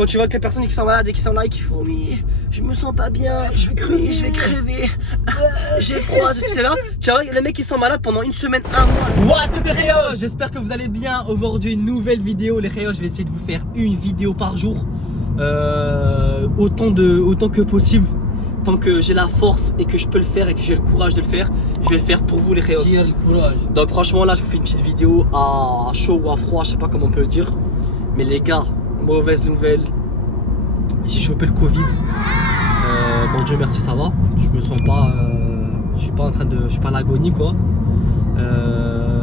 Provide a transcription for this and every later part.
quand tu vois que les personnes qui sont malades et qui sont là et qui font oui, je me sens pas bien, je vais crever, j'ai froid, c'est là. Tu vois, les mecs qui sont malades pendant une semaine, un mois. What's up les Réos, j'espère que vous allez bien. Aujourd'hui une nouvelle vidéo les Réos, je vais essayer de vous faire une vidéo par jour, autant que possible. Tant que j'ai la force et que je peux le faire et que j'ai le courage de le faire, je vais le faire pour vous les Réos. Dire le courage. Donc franchement là je vous fais une petite vidéo à chaud ou à froid, je sais pas comment on peut le dire. Mais les gars, mauvaise nouvelle, j'ai chopé le Covid. Bon Dieu merci ça va, je me sens pas, je suis pas à l'agonie quoi.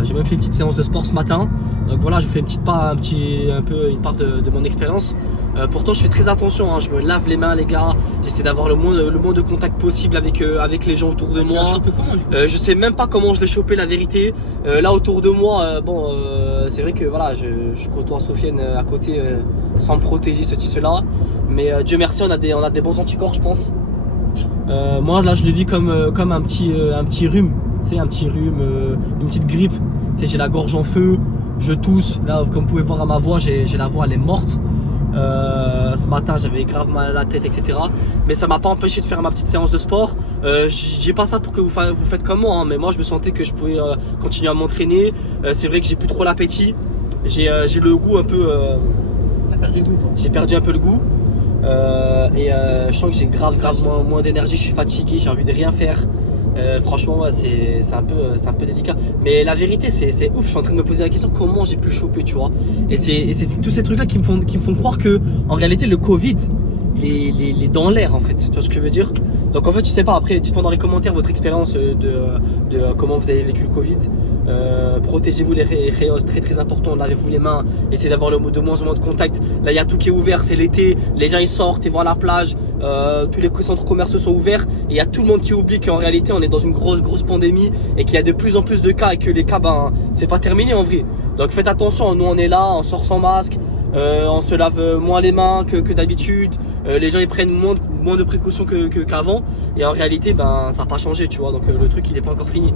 J'ai même fait une petite séance de sport ce matin. Donc voilà, je vous fais une part de mon expérience. Pourtant je fais très attention, hein. Je me lave les mains les gars. J'essaie d'avoir le moins de contact possible avec les gens autour de moi. Je sais même pas comment je l'ai chopé la vérité. Là autour de moi, c'est vrai que voilà, je côtoie Sofiane à côté sans me protéger ceci cela. Mais Dieu merci, on a des bons anticorps je pense. Moi là je le vis comme un petit rhume. Tu sais, un petit rhume, une petite grippe. Tu sais, j'ai la gorge en feu, je tousse. Là comme vous pouvez voir à ma voix, j'ai la voix elle est morte. Ce matin j'avais grave mal à la tête etc, mais ça m'a pas empêché de faire ma petite séance de sport. Je dis pas ça pour que vous faites comme moi hein, mais moi je me sentais que je pouvais continuer à m'entraîner. C'est vrai que j'ai plus trop l'appétit, j'ai le goût un peu T'as perdu le goût quoi. J'ai perdu un peu le goût je sens que j'ai grave moins d'énergie, je suis fatigué, j'ai envie de rien faire. Franchement ouais, c'est un peu délicat, mais la vérité c'est ouf. Je suis en train de me poser la question comment j'ai pu le choper, tu vois, et c'est tous ces trucs là qui me font croire que en réalité le Covid il est dans l'air en fait, tu vois ce que je veux dire. Donc en fait je sais pas, après dites-moi dans les commentaires votre expérience de comment vous avez vécu le Covid. Protégez-vous les Réos, très important, lavez-vous les mains, essayez d'avoir de moins en moins de contact. Là il y a tout qui est ouvert, c'est l'été, les gens ils sortent, ils vont à la plage, tous les centres commerciaux sont ouverts et il y a tout le monde qui oublie qu'en réalité on est dans une grosse pandémie et qu'il y a de plus en plus de cas et que les cas c'est pas terminé en vrai. Donc faites attention, nous on est là, on sort sans masque, on se lave moins les mains que d'habitude, les gens ils prennent moins de précautions qu'avant et en réalité ça n'a pas changé, tu vois, donc le truc il n'est pas encore fini.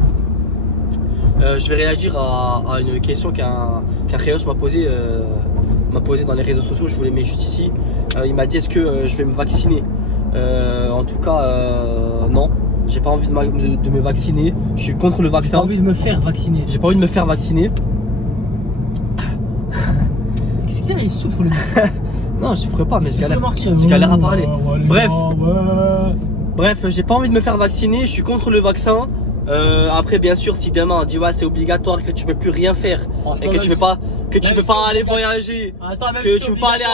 Je vais réagir à une question qu'un Réos m'a posée dans les réseaux sociaux, je vous les mets juste ici. Il m'a dit est-ce que je vais me vacciner. En tout cas non, j'ai pas envie de me vacciner, je suis contre le vaccin. J'ai pas envie de me faire vacciner. J'ai pas envie de me faire vacciner. Qu'est-ce qu'il y a, il souffre le mec. Non je souffre pas mais je je galère à parler. Bref, j'ai pas envie de me faire vacciner, je suis contre le vaccin. Après bien sûr si demain on dit ouais c'est obligatoire et que tu peux plus rien faire et que tu peux pas aller voyager, que tu peux pas aller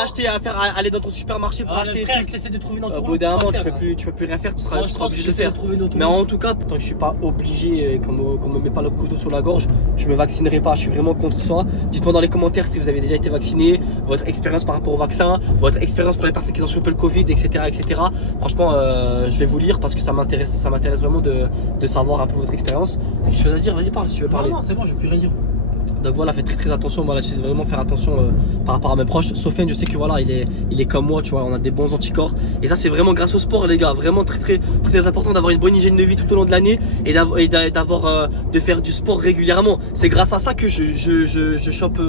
aller dans ton supermarché pour acheter des trucs, t'essaies de trouver une autre au bout d'un moment tu peux plus rien faire, tu seras obligé de le faire. Mais en tout cas tant que je suis pas obligé et qu'on me met pas le couteau sur la gorge, je me vaccinerai pas, je suis vraiment contre ça. Dites-moi dans les commentaires si vous avez déjà été vacciné, votre expérience par rapport au vaccin, votre expérience pour les personnes qui ont chopé le Covid etc. Franchement je vais vous lire parce que ça m'intéresse vraiment de savoir un peu votre expérience. T'as quelque chose à dire, vas-y parle si tu veux parler. Non c'est bon, je vais plus rien dire. Donc voilà, faites très attention, moi là j'essaie de vraiment faire attention par rapport à mes proches. Sofiane je sais que voilà il est comme moi, tu vois, on a des bons anticorps. Et ça c'est vraiment grâce au sport les gars, vraiment très important d'avoir une bonne hygiène de vie tout au long de l'année et de faire du sport régulièrement. C'est grâce à ça que je chope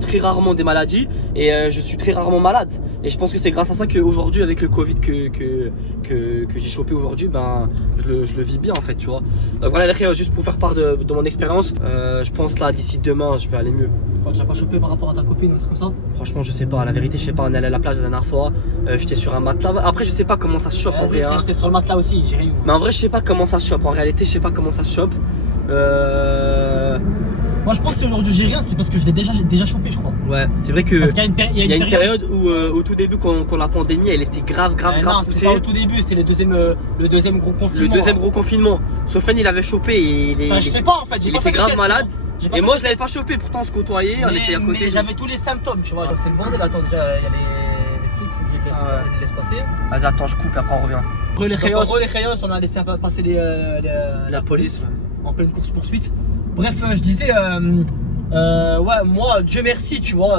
très rarement des maladies et je suis très rarement malade. Et je pense que c'est grâce à ça qu'aujourd'hui avec le Covid que j'ai chopé aujourd'hui, je le vis bien en fait, tu vois. Donc voilà les gars, juste pour faire part de mon expérience, je pense là d'ici demain je vais aller mieux. Tu l'as pas chopé par rapport à ta copine ou un truc comme ça? Franchement je sais pas, la vérité je sais pas, on est allé à la plage la dernière fois, j'étais sur un matelas, après je sais pas comment ça se chope en vrai hein. J'étais sur le matelas aussi, j'ai rien eu. Mais en vrai je sais pas comment ça se chope, en réalité je sais pas comment ça se chope. Moi je pense que si aujourd'hui j'ai rien, c'est parce que je l'ai déjà chopé je crois. Ouais c'est vrai que parce qu'il y a une période où au tout début quand la pandémie elle était grave non, poussée. pas au tout début, c'était le deuxième gros confinement. Le deuxième gros confinement. Sofiane il avait chopé et je sais pas en fait, il était grave malade. Et moi je l'avais pas chopé, pourtant on se côtoyait, on était à côté. Mais j'avais tous les symptômes, tu vois. Donc c'est le bordel. Attends, déjà il y a les flics, faut que je les laisse passer. Vas-y attends, je coupe et après on revient. Les Réos, on a laissé passer la police en pleine course poursuite. Bref, je disais ouais moi Dieu merci, tu vois,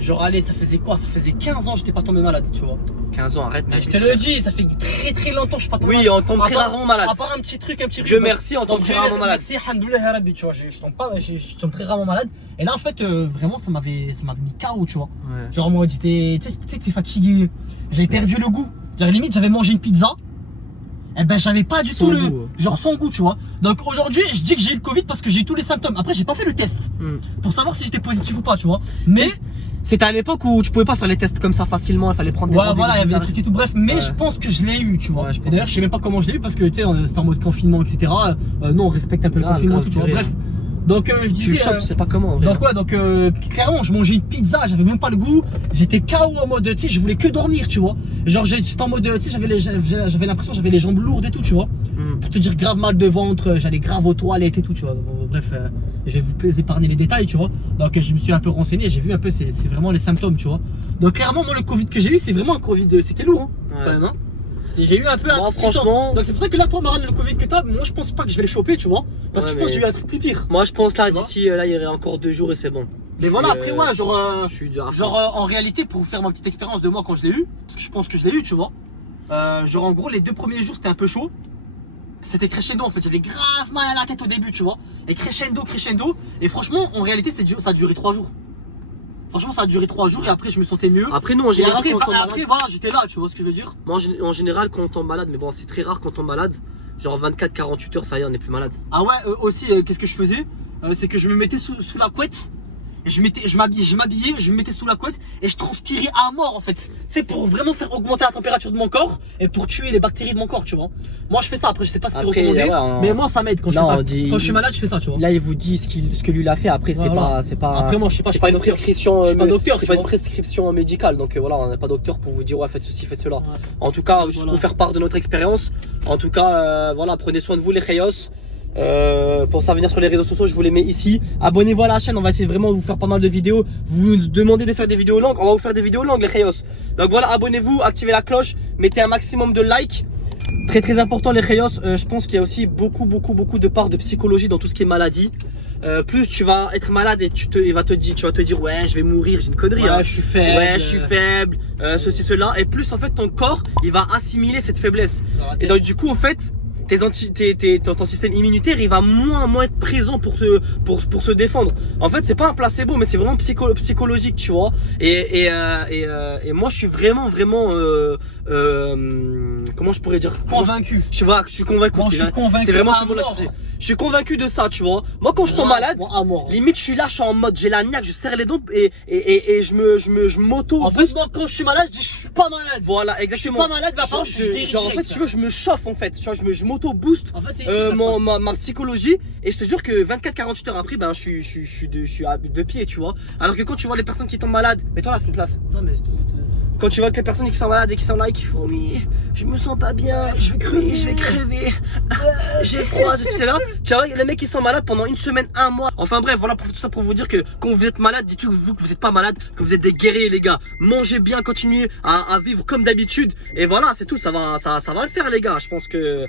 Genre, allez, ça faisait quoi? Ça faisait 15 ans que j'étais pas tombé malade, tu vois. 15 ans, arrête. Je te le dis, ça fait très très longtemps que je suis pas tombé Oui, malade. on tombe très rarement malade. À part un petit truc. Dieu merci, on tombe Donc, très rarement malade. merci, alhamdoulilah, ya Rabbi, tu vois. Je tombe très rarement malade. Et là, en fait, vraiment, ça m'avait mis KO, tu vois. Ouais. Genre, moi, t'es fatigué. J'avais perdu le goût. C'est-à-dire, limite, j'avais mangé une pizza. Et ben, j'avais pas du Sans tout goût. genre sans goût, tu vois. Donc aujourd'hui, je dis que j'ai eu le Covid parce que j'ai eu tous les symptômes. Après, j'ai pas fait le test pour savoir si j'étais positif ou pas, tu vois. Mais C'était à l'époque où tu pouvais pas faire les tests comme ça facilement, il fallait prendre des ouais, rendez-vous voilà, il y avait des bizarres. trucs et tout. Bref, mais Ouais. je pense que je l'ai eu, tu vois. Ouais, je pense Et d'ailleurs, aussi. je sais même pas comment je l'ai eu parce que tu sais, c'était en mode confinement, etc. Non, on respecte un peu Grave, le confinement, grave, tout, tu vois. c'est Bref. vrai. Donc je Tu disais. chopes, tu sais pas comment. en vrai. Donc ouais, donc clairement, je mangeais une pizza, j'avais même pas le goût. J'étais KO en mode, tu sais, je voulais que dormir, tu vois. Genre j'étais en mode, tu sais, j'avais l'impression, j'avais les jambes lourdes et tout, tu vois. Pour te dire grave mal de ventre, j'allais grave aux toilettes et tout, tu vois. Bon, bref, je vais vous épargner les détails, tu vois. Donc je me suis un peu renseigné, j'ai vu un peu, c'est vraiment les symptômes, tu vois. Donc clairement, moi le Covid que j'ai eu, c'est vraiment un Covid, c'était lourd, hein, Ouais. quand même, hein. J'ai eu un peu un Moi, truc puissant. franchement- Donc c'est pour ça que là, toi, Maran, le Covid que t'as, moi je pense pas que je vais le choper, tu vois. Parce que Ouais, je pense que mais- j'ai eu un truc plus pire. Moi je pense là, Tu vois d'ici là, il y aurait encore 2 jours et c'est bon. Mais voilà, après, ouais, genre. Je suis à fond. Genre en réalité, pour vous faire ma petite expérience de moi quand je l'ai eu, parce que je pense que je l'ai eu, tu vois. Genre en gros, les 2 premiers jours c'était un peu chaud. C'était crescendo en fait, j'avais grave mal à la tête au début, tu vois. Et crescendo. Et franchement, en réalité, ça a duré 3 jours. Franchement, ça a duré 3 jours et après, je me sentais mieux. Après nous en Et général après, quand on tombe malade, après, voilà, j'étais là, tu vois ce que je veux dire. moi, en général quand on tombe malade, mais bon c'est très rare quand on tombe malade, genre 24-48 heures ça y est on n'est plus malade. Ah ouais, aussi, qu'est-ce que je faisais c'est que je me mettais sous la couette. Je m'habillais, je me mettais sous la couette et je transpirais à mort en fait. C'est pour vraiment faire augmenter la température de mon corps et pour tuer les bactéries de mon corps, tu vois. Moi je fais ça, après je sais pas si c'est Après, recommandé, ouais, mais moi ça m'aide quand je Non, fais ça. on dit- Quand je suis malade, je fais ça, tu vois. Là il vous dit ce que lui l'a fait, après c'est Voilà. pas, c'est pas. Après, moi, je sais pas, c'est je suis pas pas une docteur. prescription, Je suis pas docteur, c'est tu pas une vois. prescription médicale, donc voilà, on n'est pas docteur pour vous dire ouais faites ceci, faites cela. Ouais. En tout cas, juste Voilà. pour faire part de notre expérience, en tout cas, voilà, prenez soin de vous les Reyos. Pour ça venir sur les réseaux sociaux, je vous les mets ici. Abonnez-vous à la chaîne, on va essayer vraiment de vous faire pas mal de vidéos. Vous nous demandez de faire des vidéos longues, on va vous faire des vidéos longues les Reyos. Donc voilà, abonnez-vous, activez la cloche, mettez un maximum de likes. Très très important les Reyos, je pense qu'il y a aussi beaucoup de part de psychologie dans tout ce qui est maladie. Plus tu vas être malade et tu vas te dire ouais je vais mourir, j'ai une connerie. Ouais, hein. je suis faible. Ouais je suis faible, ceci cela. Et plus en fait ton corps il va assimiler cette faiblesse. Et donc du coup en fait ton système immunitaire il va moins être présent pour se défendre. En fait c'est pas un placebo mais c'est vraiment psychologique tu vois. Et moi je suis vraiment comment je pourrais dire Convaincu. je suis convaincu. Moi, je suis convaincu C'est vraiment à ce mot-là. mort. Je suis convaincu de ça, tu vois. Moi, quand je tombe malade, Moi, à mort. limite, je suis là, je suis en mode, j'ai la niaque, je serre les dents et je m'auto. En fait, moi quand je suis malade, je dis je suis pas malade. Voilà, Je suis exactement. pas malade, bah, par Genre, contre, je guéris genre, en fait, direct, si tu veux, je me chauffe en fait. Tu vois, je m'auto-booste En fait, c'est ici que ça se passe. ma psychologie et je te jure que 24-48 heures après, ben, je suis à deux pieds, tu vois. Alors que quand tu vois les personnes qui tombent malades, mets-toi là, c'est une place. Non, mais Quand tu vois que les personnes qui sont malades et qui sont là et qui font oui, je me sens pas bien, je vais crever, j'ai froid, c'est là. Tu vois, les mecs qui sont malades pendant une semaine, un mois. Enfin bref, voilà pour tout ça pour vous dire que quand vous êtes malade, dites-vous que vous êtes pas malade, que vous êtes des guerriers les gars. Mangez bien, continuez à vivre comme d'habitude. Et voilà, c'est tout, ça va le faire les gars. Je pense que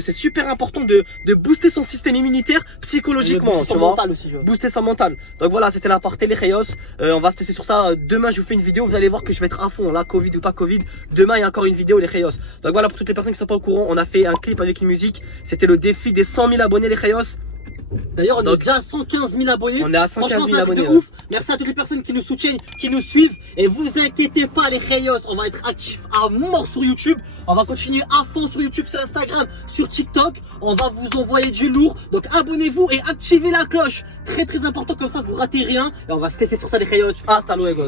c'est super important de booster son système immunitaire psychologiquement, tu vois. mental aussi, tu vois. Booster son mental. Donc voilà, c'était la partie les Reyos. On va se tester sur ça. Demain, je vous fais une vidéo. Vous allez voir que je vais être à fond. Là, Covid ou pas Covid. Demain, il y a encore une vidéo les Reyos. Donc voilà, pour toutes les personnes qui sont pas au courant, on a fait un clip avec une musique. C'était le défi des 100 000 abonnés les Reyos. D'ailleurs, on est Donc, déjà à 115 000 abonnés. On est à 115 Franchement, 000 c'est un truc abonnés. de ouf. Merci à toutes les personnes qui nous soutiennent, qui nous suivent. Et vous inquiétez pas, les Reyos, on va être actifs à mort sur YouTube. On va continuer à fond sur YouTube, sur Instagram, sur TikTok. On va vous envoyer du lourd. Donc abonnez-vous et activez la cloche. Très important, comme ça vous ratez rien. Et on va se laisser sur ça, les Reyos. Hasta luego.